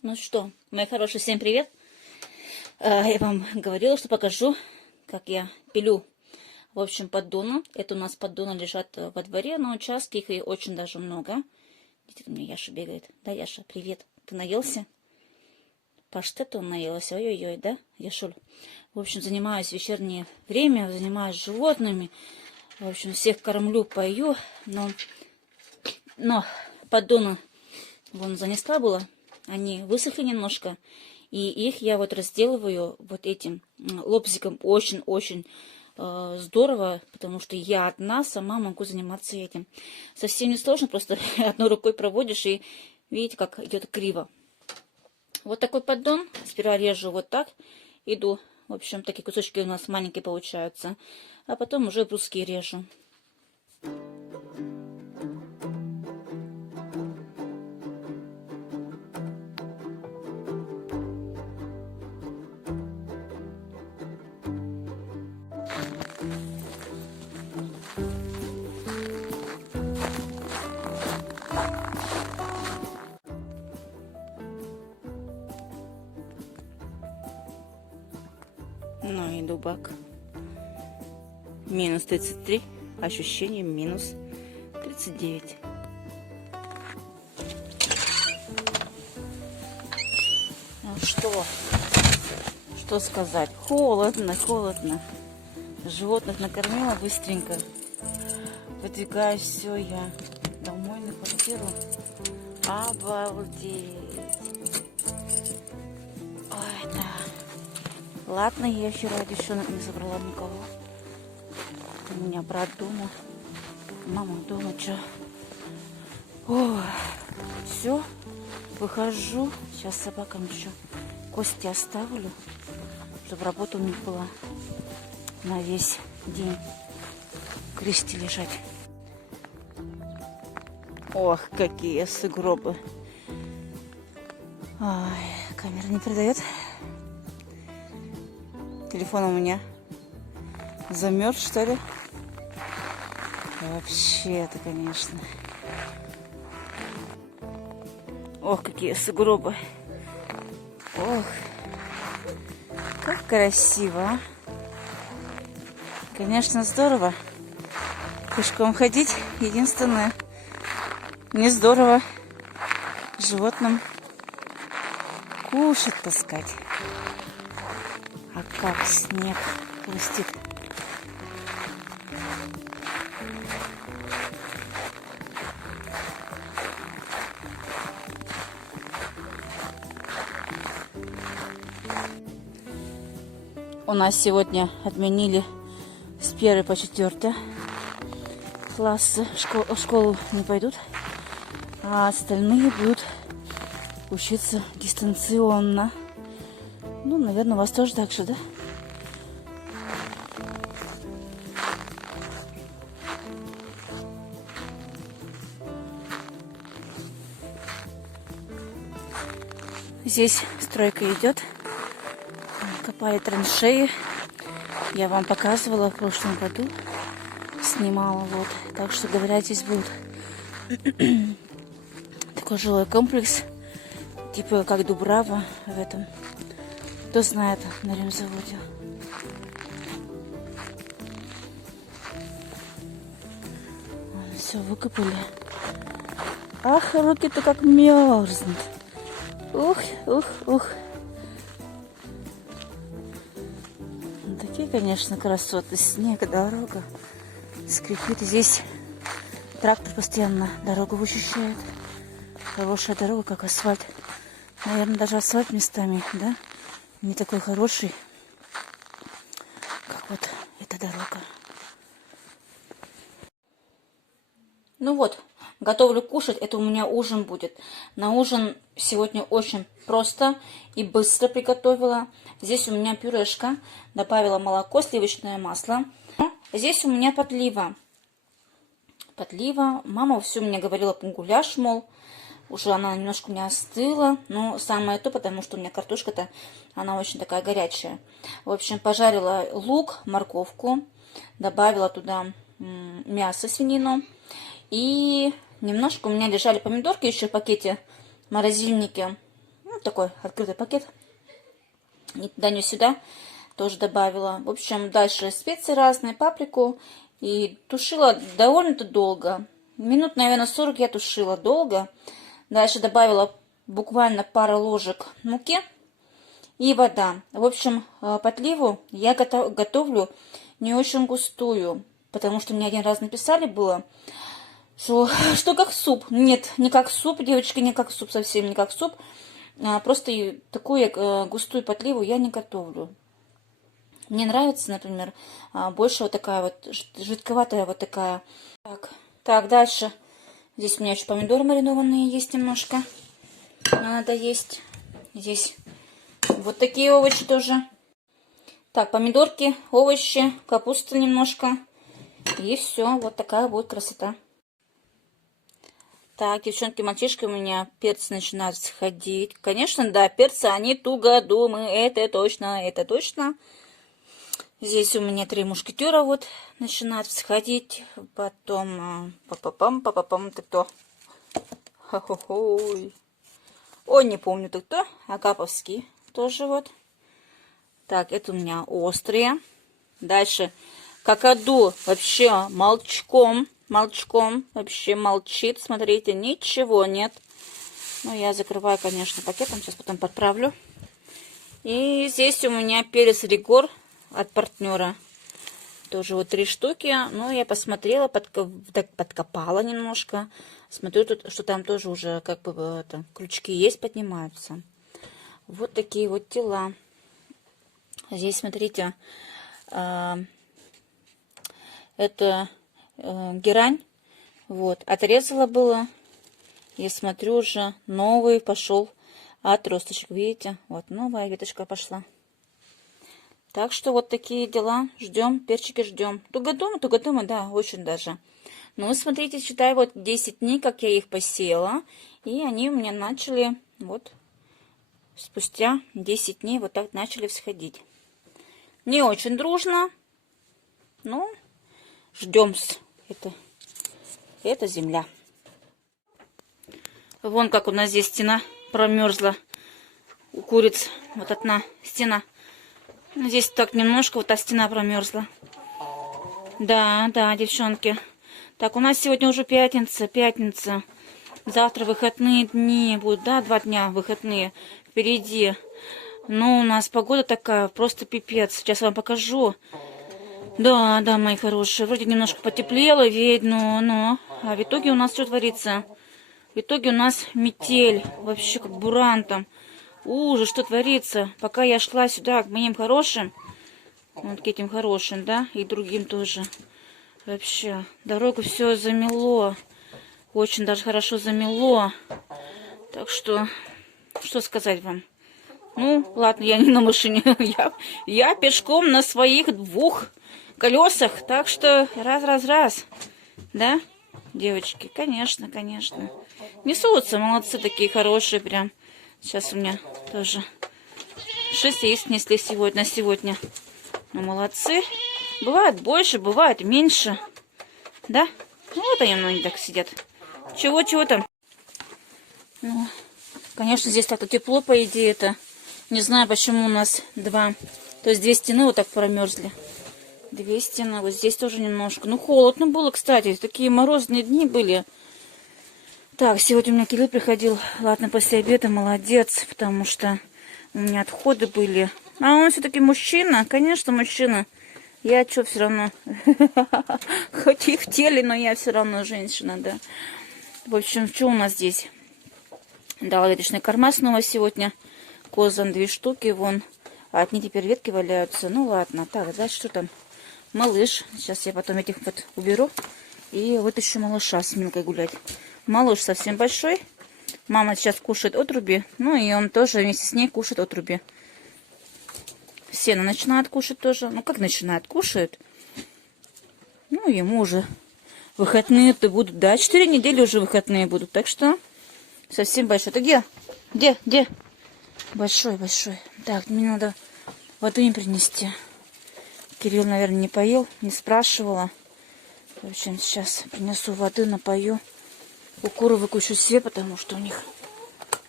Ну что, мои хорошие, всем привет! Я вам говорила, что покажу, как я пилю, в общем, поддоны. Это у нас поддоны лежат во дворе на участке, их и очень даже много. Видите, у меня Яша бегает. Да, Яша, привет. Ты наелся? Паштет он наелся. Ой-ой-ой, да, Яшуль? В общем, занимаюсь в вечернее время, занимаюсь животными. В общем, всех кормлю, пою. Но поддоны вон занесла было. Они высохли немножко, и их я вот разделываю вот этим лобзиком очень-очень здорово, потому что я одна сама могу заниматься этим. Совсем не сложно, просто одной рукой проводишь, и видите, как идет криво. Вот такой поддон. Сперва режу вот так, иду. В общем, такие кусочки у нас маленькие получаются, а потом уже бруски режу. Ну и дубак. Минус 33. Ощущение минус 39. Ну что сказать? Холодно, холодно. Животных накормила быстренько. Выдвигаюсь все я домой на квартиру. Обалдеть. Ой, да. Ладно, я вчера девчонок не забрала никого. У меня брат дома. Мама дома, что? Все, выхожу. Сейчас собакам еще кости оставлю, чтобы работа у них была на весь день. В кресте лежать. Ох, какие сугробы. Ой, камера не передает. Телефон у меня замерз, что ли? Вообще-то, конечно. Ох, какие сугробы. Ох, как красиво, а? Конечно, здорово пешком ходить. Единственное, не здорово животным кушать таскать. А как снег хрустит. У нас сегодня отменили с 1 по 4 классы. В школу не пойдут, а остальные будут учиться дистанционно. Ну, наверное, у вас тоже так же, да? Здесь стройка идет. Копали траншеи. Я вам показывала в прошлом году. Снимала, вот. Так что, говорят, здесь будет такой жилой комплекс. Типа как Дубрава в этом. Кто знает, на ремзаводе. Все, выкопали. Ах, руки-то как мерзнут. Ух, ух, ух. Такие, конечно, красоты. Снег, дорога скрипит. Здесь Трактор постоянно дорогу вычищает. Хорошая дорога, как асфальт. Наверное, даже асфальт местами, да? Не такой хороший, как вот эта дорога. Ну вот, готовлю кушать. Это у меня ужин будет. На ужин сегодня очень просто и быстро приготовила. Здесь у меня пюрешка. Добавила молоко, сливочное масло. Здесь у меня подлива. Мама все мне говорила про гуляш, мол. Уже она немножко у меня остыла. Но самое то, потому что у меня картошка-то, она очень такая горячая. В общем, пожарила лук, морковку. Добавила туда мясо, свинину. И немножко у меня лежали помидорки еще в пакете, в морозильнике. Ну, такой открытый пакет. И туда, не сюда тоже добавила. В общем, дальше специи разные, паприку. И тушила довольно-то долго. Минут, наверное, 40 я тушила долго. Дальше добавила буквально пару ложек муки и вода. В общем, подливу я готовлю не очень густую. Потому что мне один раз написали было, что как суп. Нет, не как суп, девочки, не как суп, совсем не как суп. Просто такую густую подливу я не готовлю. Мне нравится, например, больше вот такая вот жидковатая вот такая. Так, дальше. Здесь у меня еще помидоры маринованные есть немножко. Надо есть. Здесь вот такие овощи тоже. Так, помидорки, овощи, капуста немножко. И все, вот такая будет красота. Так, девчонки, мальчишки, у меня перцы начинают сходить. Конечно, да, перцы, они тугодумы, это точно, это точно. Здесь у меня 3 мушкетера вот начинают всходить. Потом, ты кто? Хо-хо-хой. Ой, не помню, ты кто? Агаповский тоже вот. Так, это у меня острые. Дальше какаду вообще молчком вообще молчит. Смотрите, ничего нет. Ну, я закрываю, конечно, пакетом. Сейчас потом подправлю. И здесь у меня перец ригор от партнера. Тоже вот 3 штуки. Ну, я посмотрела, подкопала немножко. Смотрю, тут, что там тоже уже как бы крючки есть, поднимаются. Вот такие вот дела. Здесь, смотрите, это герань. Вот, отрезала было. Я смотрю, уже новый пошел отросточек. Видите, вот новая веточка пошла. Так что вот такие дела. Ждем, перчики ждем. Тугодумы, да, очень даже. Ну, смотрите, считай, вот 10 дней, как я их посеяла. И они у меня начали, вот, спустя 10 дней вот так начали всходить. Не очень дружно, но ждем. Это земля. Вон как у нас здесь стена промерзла. У куриц вот одна стена. Здесь так немножко вот та стена промерзла. Да, девчонки. Так, у нас сегодня уже пятница. Завтра выходные дни будут, да, 2 дня выходные впереди. Но у нас погода такая, просто пипец. Сейчас вам покажу. Да, мои хорошие. Вроде немножко потеплело, видно, но... А в итоге у нас что творится? В итоге у нас метель. Вообще как буран там. Ужас, что творится. Пока я шла сюда к моим хорошим, вот к этим хорошим, да, и другим тоже. Вообще, дорогу все замело. Очень даже хорошо замело. Так что сказать вам? Ну, ладно, я не на машине. Я пешком на своих 2 колесах. Так что раз. Да, девочки? Конечно. Несутся, молодцы такие хорошие прям. Сейчас у меня тоже 6 яиц снесли сегодня. Ну, молодцы. Бывает больше, бывает меньше. Да? Ну, вот они так сидят. Чего там? Ну, конечно, здесь так-то тепло, по идее, это. Не знаю, почему у нас 2. То есть 2 стены вот так промерзли. 2 стены. Вот здесь тоже немножко. Ну, холодно было, кстати. Такие морозные дни были. Так, сегодня у меня Кирилл приходил. Ладно, после обеда, молодец. Потому что у меня отходы были. А он все-таки мужчина. Конечно, мужчина. Я что, все равно, хоть и в теле, но я все равно женщина, да. В общем, что у нас здесь? Дала веточный корма снова сегодня. Козам 2 штуки, вон. А одни теперь ветки валяются. Ну ладно, так, дальше что там? Малыш. Сейчас я потом этих вот уберу. И вытащу малыша с Милкой гулять. Малыш совсем большой. Мама сейчас кушает отруби. Ну и он тоже вместе с ней кушает отруби. Сено начинает кушать тоже. Ну как начинает? Кушает. Ну ему уже выходные-то будут. Да, 4 недели уже выходные будут. Так что совсем большой. Ты где? Где? Большой. Так, мне надо воды им принести. Кирилл, наверное, не поел, не спрашивала. В общем, сейчас принесу воды, напою. У куры выключу свет, потому что у них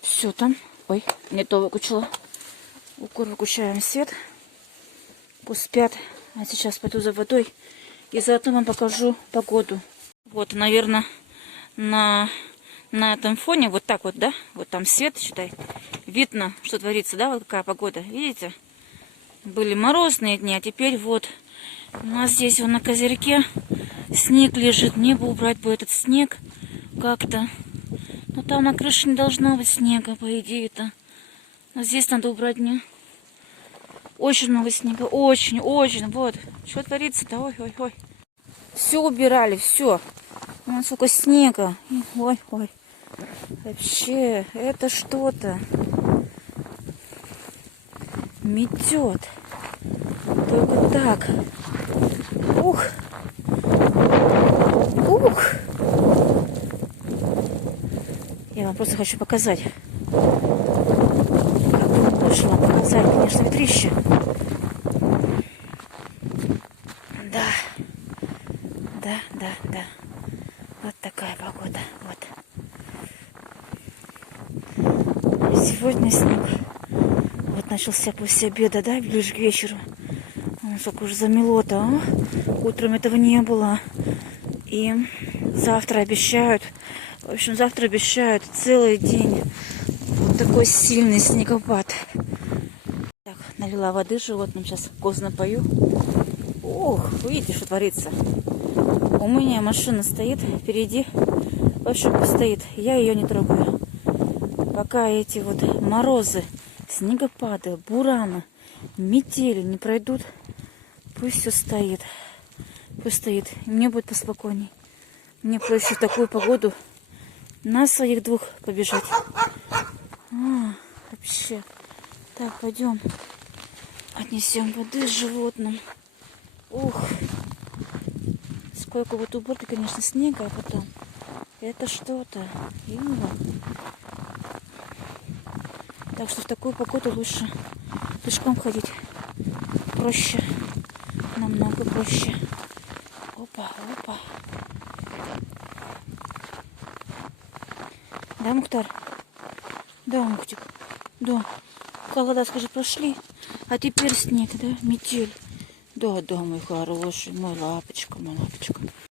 все там. Ой, не то выключила. У кур выключаем свет. Пусть спят. А сейчас пойду за водой. И заодно вам покажу погоду. Вот, наверное, на этом фоне вот так вот, да? Вот там свет, считай. Видно, что творится, да? Вот какая погода. Видите? Были морозные дни, а теперь вот у нас здесь на козырьке снег лежит. Мне бы убрать бы этот снег как-то. Но там на крыше не должно быть снега, по идее-то. А здесь надо убрать мне. Очень много снега. Очень. Вот. Что творится-то? Ой. Все убирали, все. У нас сколько снега. Ой. Вообще, это что-то. Метет. Только так. Ух. Я вам просто хочу показать. Как бы лучше вам показать, конечно, ветрище. Да. Вот такая погода. Вот. Сегодня снег. Вот начался после обеда, да, ближе к вечеру. Сколько уже замело-то, а? Утром этого не было. И завтра обещают, целый день вот такой сильный снегопад. Так, налила воды животным, сейчас коз напою. Ох, видите, что творится. У меня машина стоит впереди, в общем, стоит. Я ее не трогаю. Пока эти вот морозы, снегопады, бураны, метели не пройдут, пусть все стоит. Пусть стоит. И мне будет поспокойней. Мне проще в такую погоду на своих 2 побежать. Вообще. Так, пойдем. Отнесем воды животным. Ух. Сколько вот уборки, конечно, снега, а потом. Это что-то. Так что в такую погоду лучше пешком ходить. Проще. Намного проще. Опа. Да, Мухтар? Да, Мухтик. Да. Холода, скажи, прошли. А теперь снег, да? Метель. Да, мой хороший, мой лапочка.